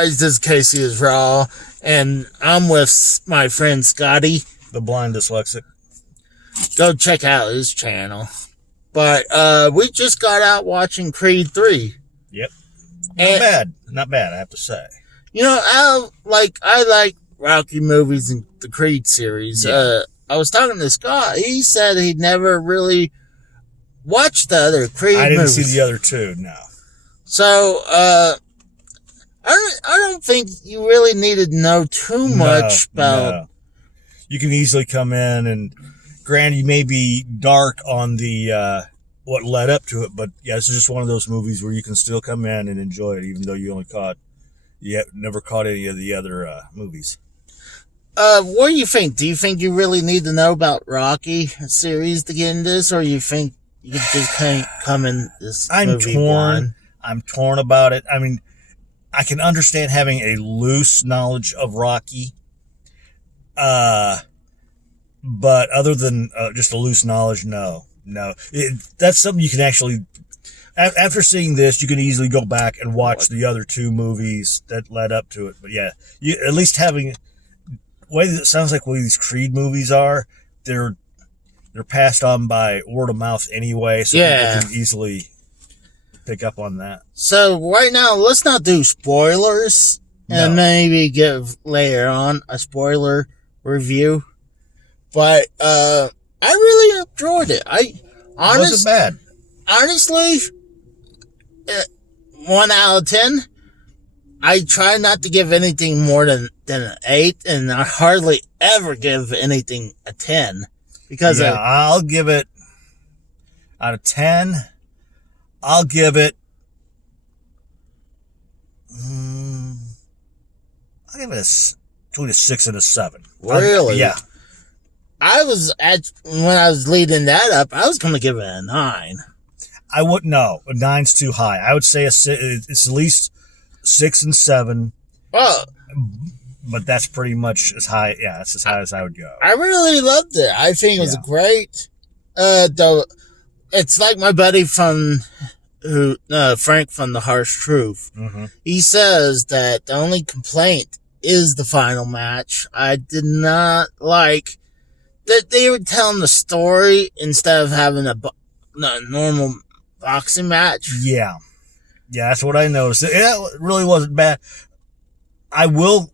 guys, this is Casey is Raw, and I'm with my friend Scotty. The blind dyslexic. Go check out his channel. But we just got out watching Creed 3. Yep. Not bad, I have to say. You know, I like Rocky movies and the Creed series. Yeah. I was talking to Scott. He said he'd never really watched the other Creed movies. I didn't see the other two, no. So, I don't think you really needed to know too much about... No. You can easily come in and, granted, you may be dark on the what led up to it, but yeah, this is just one of those movies where you can still come in and enjoy it, even though you never caught any of the other movies. What do you think? Do you think you really need to know about Rocky series to get in this, or you think you can just come in this movie blind? I'm torn about it. I mean, I can understand having a loose knowledge of Rocky, but other than just a loose knowledge, no. That's something you can actually, after seeing this, you can easily go back and watch the other two movies that led up to it. But yeah, at least having, the way that it sounds like what these Creed movies are, they're passed on by word of mouth anyway, so people can easily pick up on that. So right now, let's not do spoilers, and maybe give later on a spoiler review. But I really enjoyed it. It wasn't bad. Honestly, 1 out of 10. I try not to give anything more than an 8, and I hardly ever give anything a 10. Because I'll give it, out of 10, I'll give it, between a 6 and a 7. Really? Yeah. When I was leading that up, I was going to give it a 9. I wouldn't know. A 9's too high. I would say it's at least 6 and 7. Oh. But that's pretty much as high. Yeah, that's as high as I would go. I really loved it. I think it was great. Though it's like my buddy Frank from The Harsh Truth. Mm-hmm. He says that the only complaint is the final match. I did not like that they were telling the story instead of having a normal boxing match. Yeah, that's what I noticed. It really wasn't bad. I will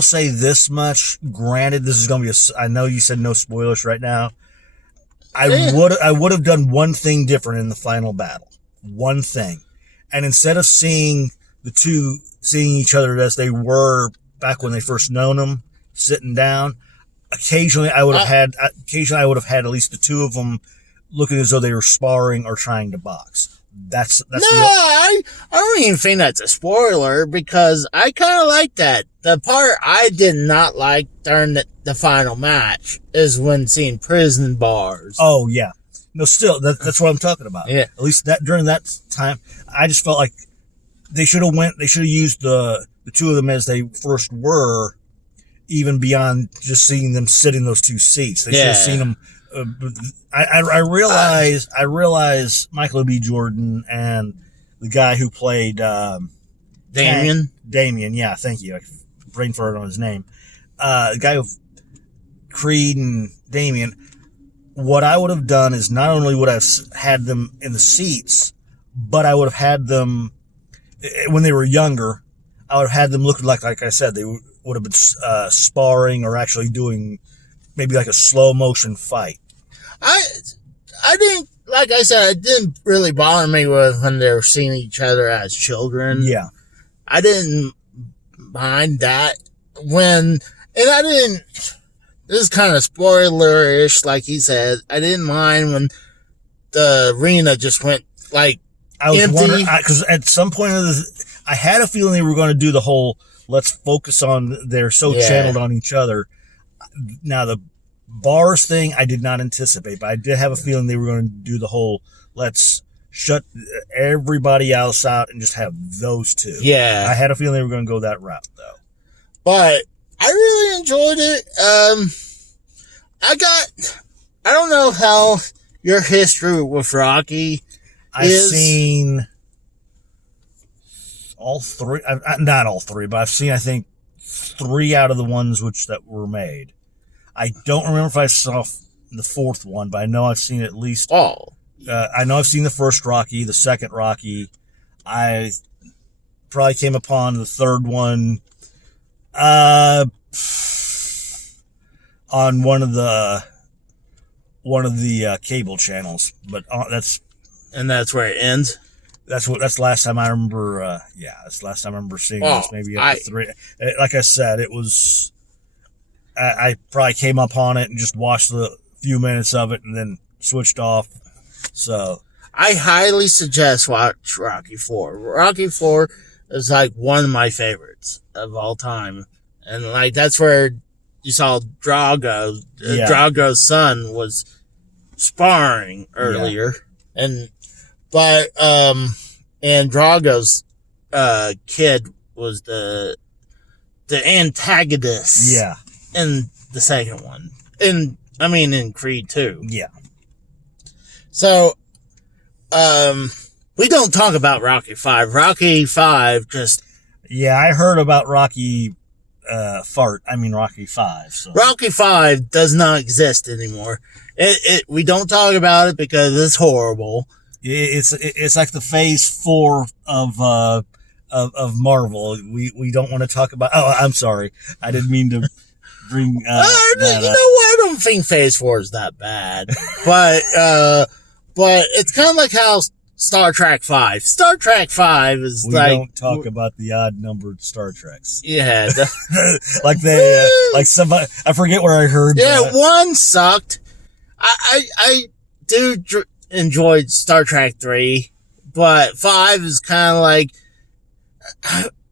say this much. Granted, this is going to be I know you said no spoilers right now. I would have done one thing different in the final battle. One thing. And instead of seeing the two seeing each other as they were back when they first known them, sitting down, occasionally I would have had at least the two of them looking as though they were sparring or trying to box. I don't even think that's a spoiler, because I kind of like that. The part I did not like during the final match is when seeing prison bars. Oh yeah, no, still that's what I'm talking about. Yeah, at least that during that time, I just felt like they should have used the two of them as they first were, even beyond just seeing them sit in those two seats. They should have seen them. I realize Michael B. Jordan and the guy who played Damien, yeah, thank you. I brain farted on his name. The guy who Creed and Damien. What I would have done is not only would I have had them in the seats, but I would have had them when they were younger. I would have had them looking like I said, they would have been sparring or actually doing maybe like a slow motion fight. I didn't, like I said, it didn't really bother me when they were seeing each other as children. Yeah. I didn't mind that this is kind of spoiler-ish, like he said. I didn't mind when the arena just went like I was empty. wondering, because at some point I had a feeling they were going to do the whole let's focus on, they're so channeled on each other. Now the bars thing I did not anticipate, but I did have a feeling they were going to do the whole let's shut everybody else out and just have those two. Yeah. I had a feeling they were going to go that route, though. But I really enjoyed it. I don't know how your history with Rocky I've seen all three. Not all three, but I've seen, I think, 3 out of the ones that were made. I don't remember if I saw the 4th one, but I know I've seen at least. Oh. I know I've seen the first Rocky, the second Rocky. I probably came upon the 3rd one on one of the cable channels, but that's where it ends. That's the last time I remember. That's the last time I remember seeing this. Maybe up to 3. Like I said, it was. I probably came upon it and just watched the few minutes of it and then switched off. So I highly suggest watch Rocky 4. Rocky 4 is like one of my favorites of all time, and like that's where you saw Drago. Drago's son was sparring earlier, and Drago's kid was the antagonist. Yeah. In the second one, in Creed 2. Yeah. So, we don't talk about Rocky 5. Rocky 5 just... Yeah, I heard about Rocky Rocky 5. So. Rocky 5 does not exist anymore. We don't talk about it because it's horrible. It's like the Phase 4 of Marvel. We don't want to talk about... Oh, I'm sorry. I didn't mean to bring that you know what? I don't think Phase 4 is that bad. But it's kind of like how Star Trek 5. Star Trek 5 is we don't talk about the odd-numbered Star Treks. Yeah. Like somebody... I forget where I heard that. 1 sucked. I do enjoy Star Trek 3, but 5 is kind of like...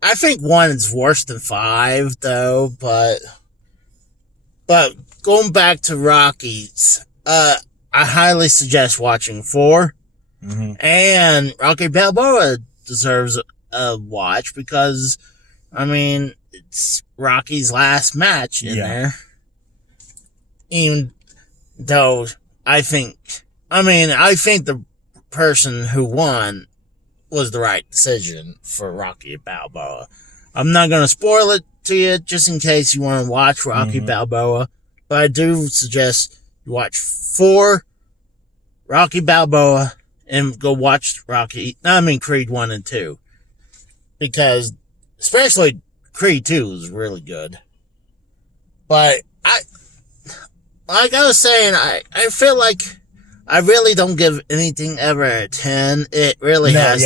I think 1 is worse than 5, though, but going back to Rockies, I highly suggest watching 4. Mm-hmm. And Rocky Balboa deserves a watch because, it's Rocky's last match in there. Even though I think the person who won was the right decision for Rocky Balboa. I'm not going to spoil it to you just in case you want to watch Rocky Balboa, but I do suggest you watch 4 Rocky Balboa and go watch Creed 1 and 2. Because, especially Creed 2 is really good. But, like I was saying, I feel like I really don't give anything ever a 10. It really has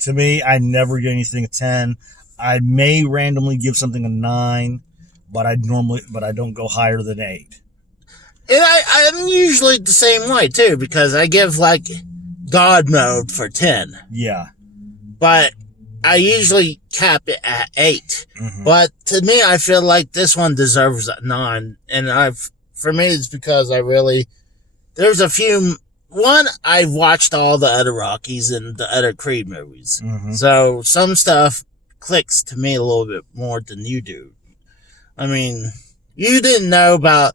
to me, I never give anything a 10. I may randomly give something a 9, but I don't go higher than 8. And I'm usually the same way too, because I give like God mode for 10. Yeah. But I usually cap it at 8. Mm-hmm. But to me, I feel like this one deserves a 9. And for me, it's because there's a few. One, I've watched all the other Rockies and the other Creed movies. Mm-hmm. So some stuff clicks to me a little bit more than you do. You didn't know about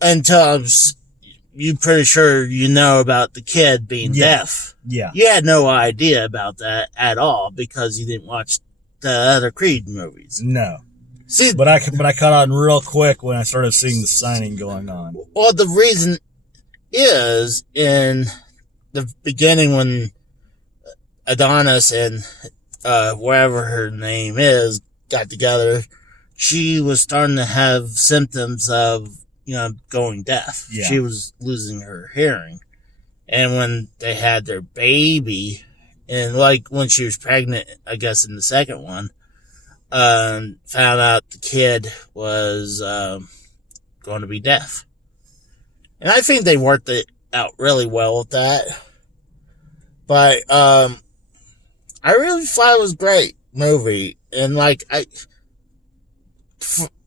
until you're pretty sure you know about the kid being deaf. Yeah. You had no idea about that at all because you didn't watch the other Creed movies. No. See, but I caught on real quick when I started seeing the signing going on. Well, the reason is in the beginning when Adonis and whatever her name is got together, she was starting to have symptoms of going deaf. Yeah. She was losing her hearing. And when they had their baby, and like when she was pregnant, I guess in the second one, found out the kid was going to be deaf. And I think they worked it out really well with that. But I really thought it was a great movie. And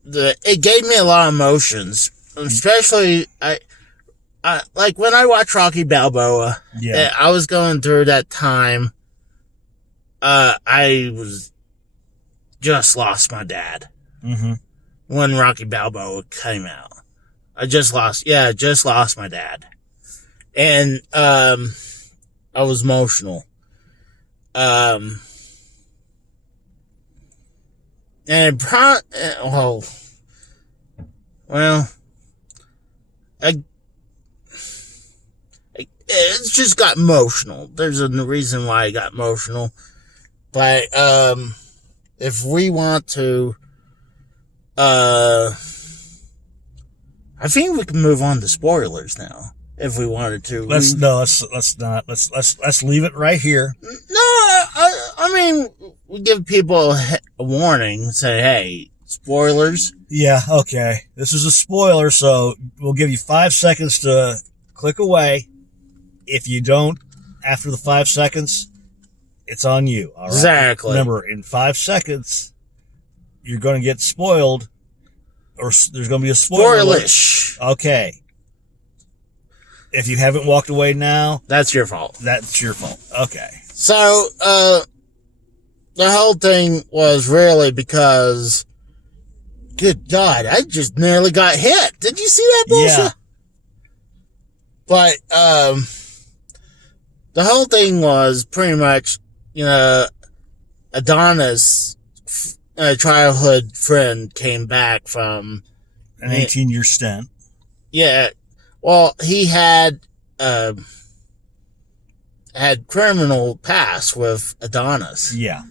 it gave me a lot of emotions. Especially, I like when I watched Rocky Balboa, I was going through that time. I was just lost my dad. Mm-hmm. When Rocky Balboa came out. I just lost my dad. And, I was emotional. And well, I, it just got emotional. There's a reason why I got emotional. But, if we want to, I think we can move on to spoilers now. If we wanted to. Let's not. Let's leave it right here. No, I mean, we give people a warning. Say, hey, spoilers. Yeah, okay. This is a spoiler, so we'll give you 5 seconds to click away. If you don't, after the 5 seconds, it's on you. All right? Exactly. Remember, in 5 seconds, you're going to get spoiled, or there's going to be a spoiler. Spoilish. Okay. If you haven't walked away now, that's your fault. That's your fault. Okay. So, the whole thing was really because, good God, I just nearly got hit. Did you see that bullshit? Yeah. But, the whole thing was pretty much, Adonis, a childhood friend, came back from an 18-year stint. Yeah. Well, he had criminal past with Adonis. Yeah.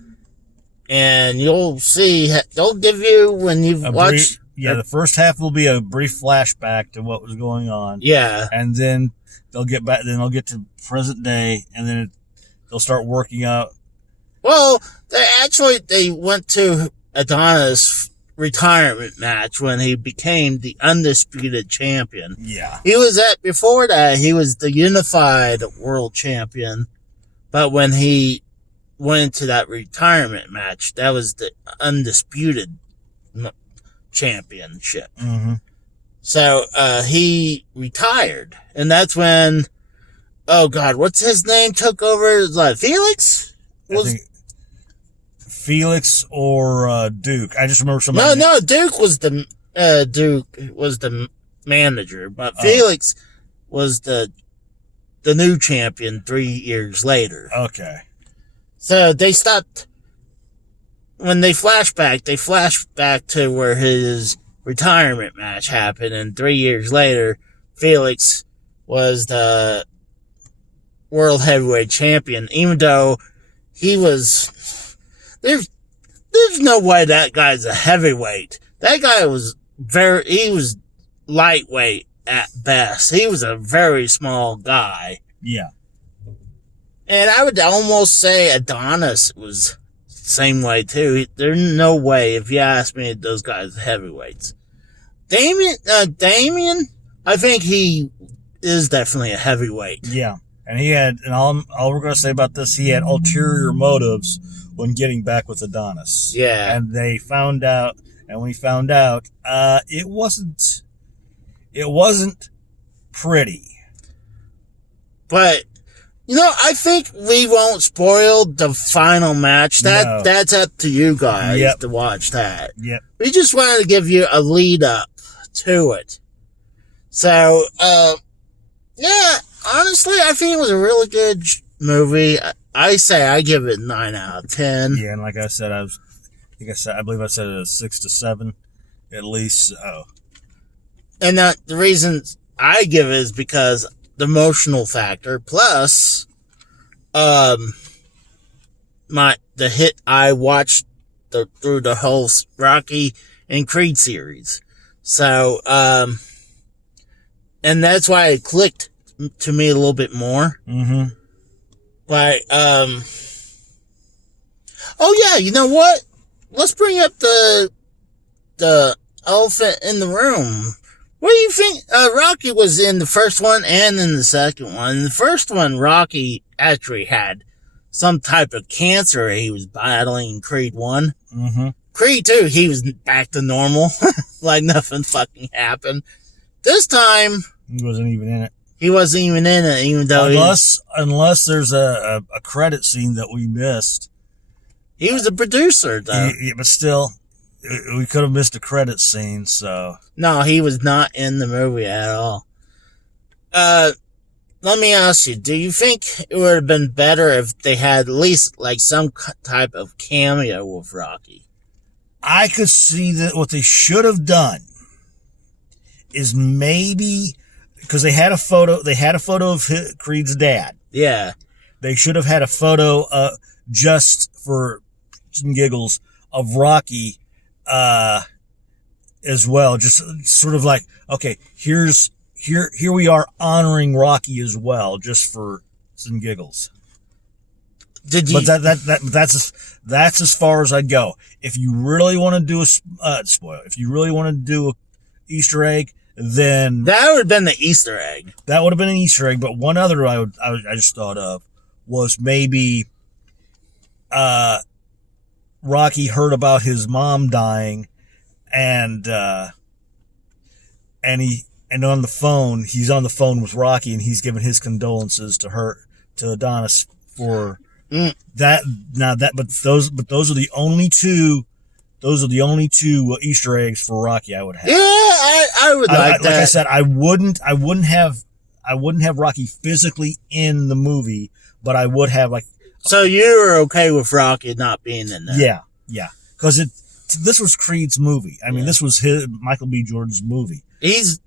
And you'll see, they'll give you, when you've watched... the first half will be a brief flashback to what was going on. Yeah. And then they'll get to present day, and then they'll start working out. Well, they went to Adonis' retirement match when he became the undisputed champion. Yeah. Before that, he was the unified world champion. But when he went to that retirement match, that was the undisputed championship. Mm-hmm. So, he retired. And that's when, oh God, what's his name took over? Felix? I think Felix or Duke. I just remember somebody. No, Duke was the manager, but Felix was the new champion 3 years later. Okay. So they stopped when they flash back to where his retirement match happened, and 3 years later, Felix was the world heavyweight champion, even though he was. There's no way that guy's a heavyweight. That guy was he was lightweight at best. He was a very small guy. Yeah. And I would almost say Adonis was the same way too. There's no way, if you ask me, those guys are heavyweights. Damien, I think he is definitely a heavyweight. Yeah. And he had, and all we're going to say about this, he had ulterior motives when getting back with Adonis. Yeah. And they found out, and when he found out, it wasn't pretty. But, I think we won't spoil the final match. That's up to you guys to watch that. Yep. We just wanted to give you a lead up to it. So, yeah, honestly, I think it was a really good movie. I say I give it 9 out of 10. Yeah, and like I said, I believe I said a 6 to 7, at least. Oh. And the reason I give it is because the emotional factor, plus, the hit I watched through the whole Rocky and Creed series. So, and that's why it clicked to me a little bit more. Mm-hmm. But, oh yeah, you know what? Let's bring up the elephant in the room. What do you think? Rocky was in the first one and in the second one. In the first one, Rocky actually had some type of cancer he was battling in Creed 1. Mm-hmm. Creed 2, he was back to normal. Like nothing fucking happened. This time, he wasn't even in it. He wasn't even in it, even though unless there's a credit scene that we missed. He was a producer, though. But still, we could have missed a credit scene, so. No, he was not in the movie at all. Let me ask you, do you think it would have been better if they had at least, like, some type of cameo with Rocky? I could see that what they should have done is maybe, because they had a photo of Creed's dad. Yeah. They should have had a photo, just for some giggles, of Rocky, as well. Just sort of like, okay, here we are honoring Rocky as well, just for some giggles. But that's as far as I go. If you really want to do if you really want to do a Easter egg, then that would have been the Easter egg. That would have been an Easter egg. But one other I just thought of was maybe Rocky heard about his mom dying, and on the phone, he's on the phone with Rocky, and he's giving his condolences to Adonis for that. Now but those are the only two. Those are the only two Easter eggs for Rocky I would have. Yeah, I would like that. Like I said, I wouldn't have Rocky physically in the movie, but I would have like. So you're okay with Rocky not being in there? Yeah, because this was Creed's movie. I mean, this was Michael B. Jordan's movie. The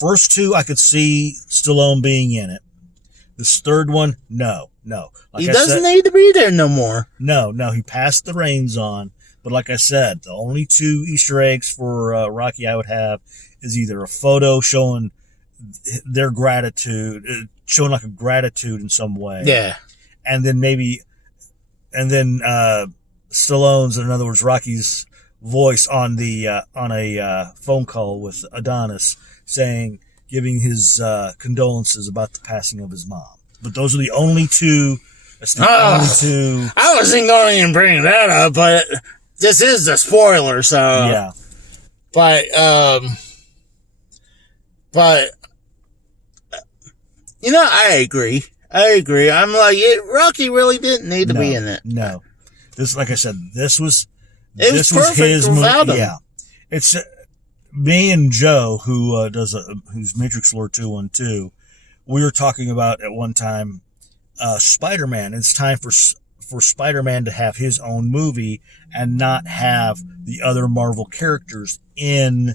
first two I could see Stallone being in it. This third one, no. Like he doesn't need to be there no more. No, he passed the reins on. But like I said, the only two Easter eggs for Rocky I would have is either a photo showing their gratitude, showing like a gratitude in some way. Yeah. And then Stallone's, in other words, Rocky's voice on a phone call with Adonis giving his condolences about the passing of his mom. But those are the only two. That's the only two. I wasn't going to bring that up, but this is the spoiler, so yeah. But I agree. I'm like, Rocky really didn't need to be in it. No, this, like I said, this was his movie. Yeah, it's me and Joe, who's Matrix Lore 212. We were talking about at one time, Spider-Man. It's time for Spider-Man to have his own movie and not have the other Marvel characters in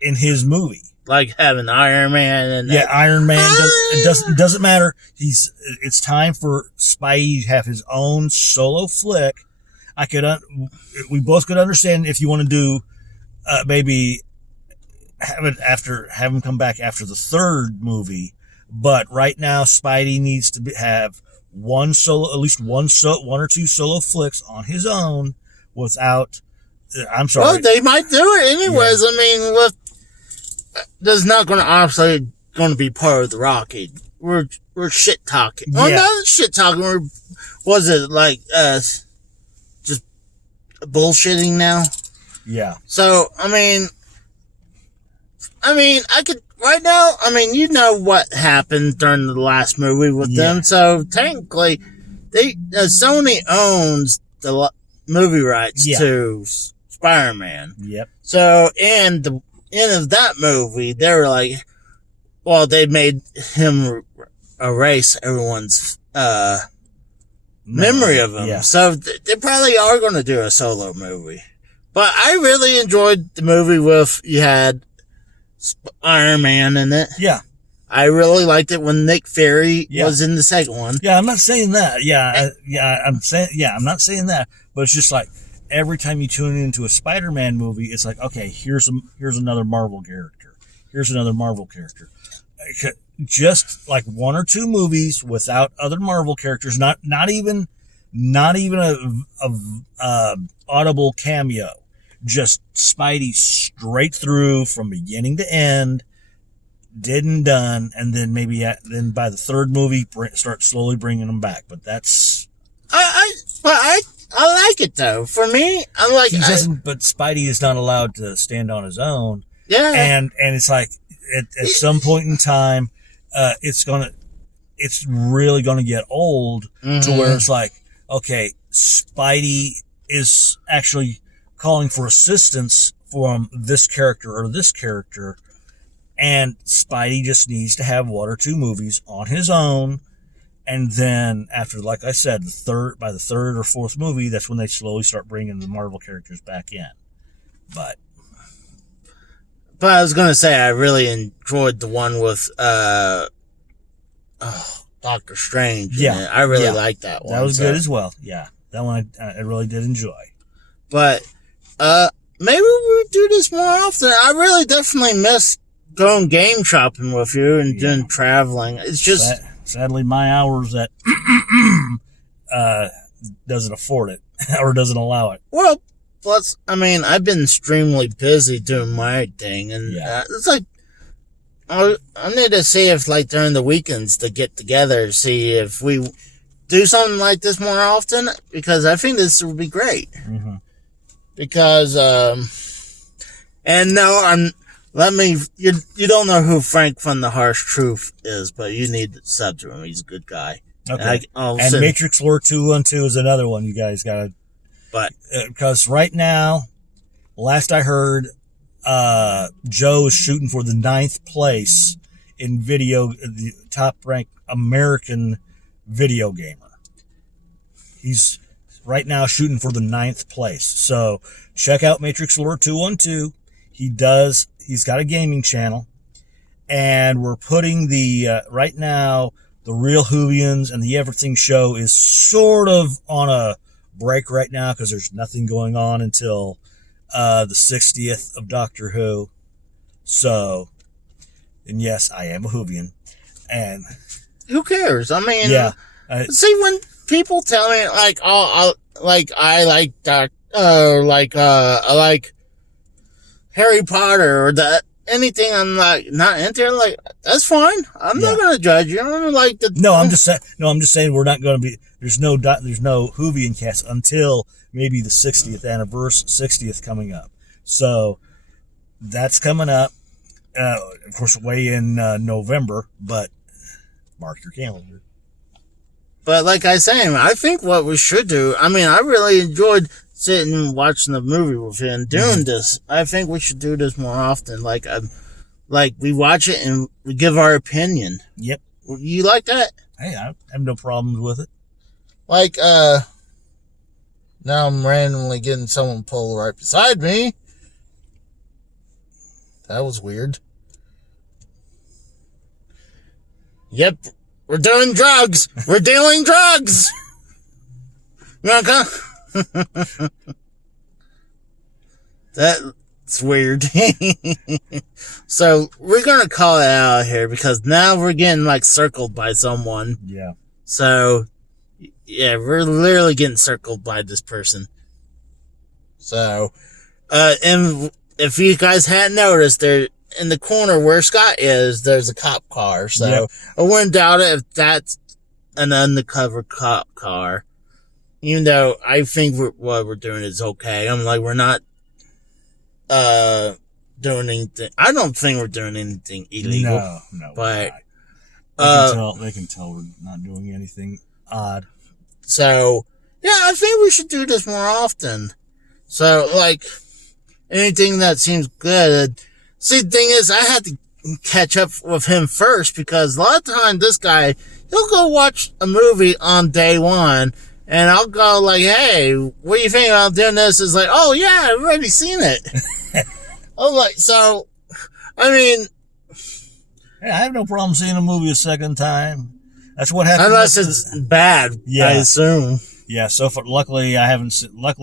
his movie. Like having Iron Man and Iron Man. It doesn't matter. It's time for Spidey to have his own solo flick. We both could understand if you want to do maybe have him come back after the third movie. But right now, Spidey needs to have one or two solo flicks on his own without. I'm sorry. Well, they might do it anyways. Yeah. I mean, that's not going to obviously going to be part of the Rocky. We're shit talking. Well, not shit talking. Was it like just bullshitting now? Yeah. So I mean, I could. Right now, I mean, you know what happened during the last movie with them. So technically, Sony owns the movie rights to Spider-Man. Yep. So in the end of that movie, they were like, well, they made him erase everyone's memory of him. Yeah. So they probably are going to do a solo movie. But I really enjoyed the movie you had Iron Man in it. Yeah. I really liked it when Nick Fury was in the second one. Yeah, I'm not saying that. I'm not saying that. But it's just like every time you tune into a Spider-Man movie, it's like, okay, here's another Marvel character. Here's another Marvel character. Just like one or two movies without other Marvel characters, not even a audible cameo. Just Spidey straight through from beginning to end, did and done, and then then by the third movie start slowly bringing them back. But that's I like it though. For me, I'm like but Spidey is not allowed to stand on his own. Yeah, and it's like at some point in time, it's really gonna get old to where it's like, okay, Spidey is actually calling for assistance from this character or this character, and Spidey just needs to have one or two movies on his own And then after, like I said, by the third or fourth movie, that's when they slowly start bringing the Marvel characters back in. But I was gonna say I really enjoyed the one with Doctor Strange. Yeah, I really liked that one. That was good as well. Yeah, that one I really did enjoy. But maybe we do this more often. I really definitely miss going game shopping with you and doing traveling. It's just sadly my hours that doesn't afford it or doesn't allow it. Well, plus, I mean, I've been extremely busy doing my thing, and it's like I need to see if, like, during the weekends to get together, see if we do something like this more often, because I think this would be great. Mm-hmm. Because, and no, you don't know who Frank from The Harsh Truth is, but you need to sub to him. He's a good guy. Okay. And Matrix Lore 212 is another one you guys gotta. But because right now, last I heard, Joe is shooting for the 9th place in the top ranked American video gamer. He's right now shooting for the 9th place. So check out Matrix Lore 212. He's got a gaming channel, and we're putting right now, the Real Whovians and the Everything Show is sort of on a break right now because there's nothing going on until the 60th of Doctor Who. So, and yes, I am a Whovian, and who cares? I mean, see, when people tell me like, I like Harry Potter or anything I'm like not into, like, that's fine. I'm not gonna judge you. I'm like I'm just saying we're not gonna be. There's no Whovian cast until maybe the 60th anniversary, 60th coming up. So that's coming up. Of course, way in November, but mark your calendar. But like I say, I think what we should do, I mean, I really enjoyed sitting and watching the movie with you and doing this. I think we should do this more often. Like we watch it and we give our opinion. Yep. You like that? Hey, I have no problems with it. Like, now I'm randomly getting someone pulled right beside me. That was weird. Yep, we're doing drugs. We're dealing drugs. You wanna come? That's weird. So we're gonna call it out here because now we're getting like circled by someone. Yeah. So yeah, we're literally getting circled by this person. So, and if you guys hadn't noticed, there in the corner where Scott is, there's a cop car. So I wouldn't doubt it if that's an undercover cop car. Even though I think what we're doing is okay. I'm like, we're not doing anything. I don't think we're doing anything illegal. No. But they can tell we're not doing anything odd. So yeah, I think we should do this more often. So like anything that seems good. See, the thing is, I had to catch up with him first because a lot of times this guy, he'll go watch a movie on day one. And I'll go like, hey, what do you think about doing this? It's like, oh yeah, I've already seen it. I'm like, so, I mean. Hey, I have no problem seeing a movie a second time. That's what happens. Unless it's bad, I assume. Yeah, so luckily I haven't seen, let's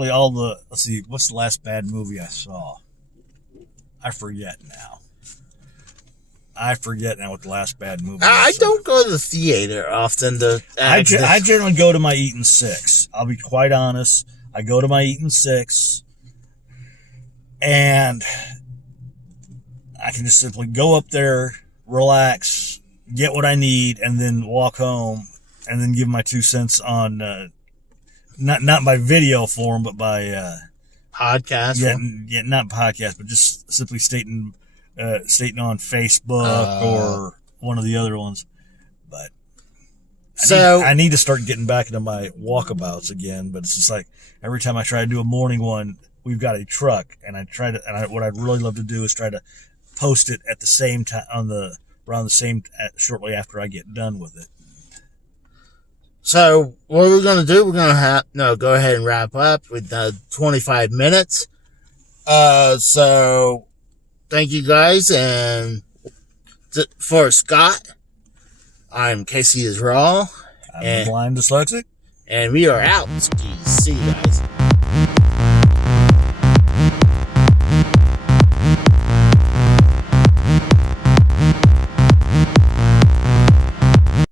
see, what's the last bad movie I saw? I forget now what the last bad movie was. I don't go to the theater often. I generally go to my Eaton 6. I'll be quite honest. I go to my Eaton 6, and I can just simply go up there, relax, get what I need, and then walk home, and then give my 2 cents on not by video form, but by podcast. Yeah, not podcast, but just simply stating on Facebook or one of the other ones. But I need to start getting back into my walkabouts again. But it's just like every time I try to do a morning one, we've got a truck, and what I'd really love to do is try to post it at the same time shortly after I get done with it. So what we're gonna do? We're gonna go ahead and wrap up with 25 minutes. So thank you guys, and for Scott, I'm Casey Israel. I'm the blind dyslexic. And we are out. See you guys.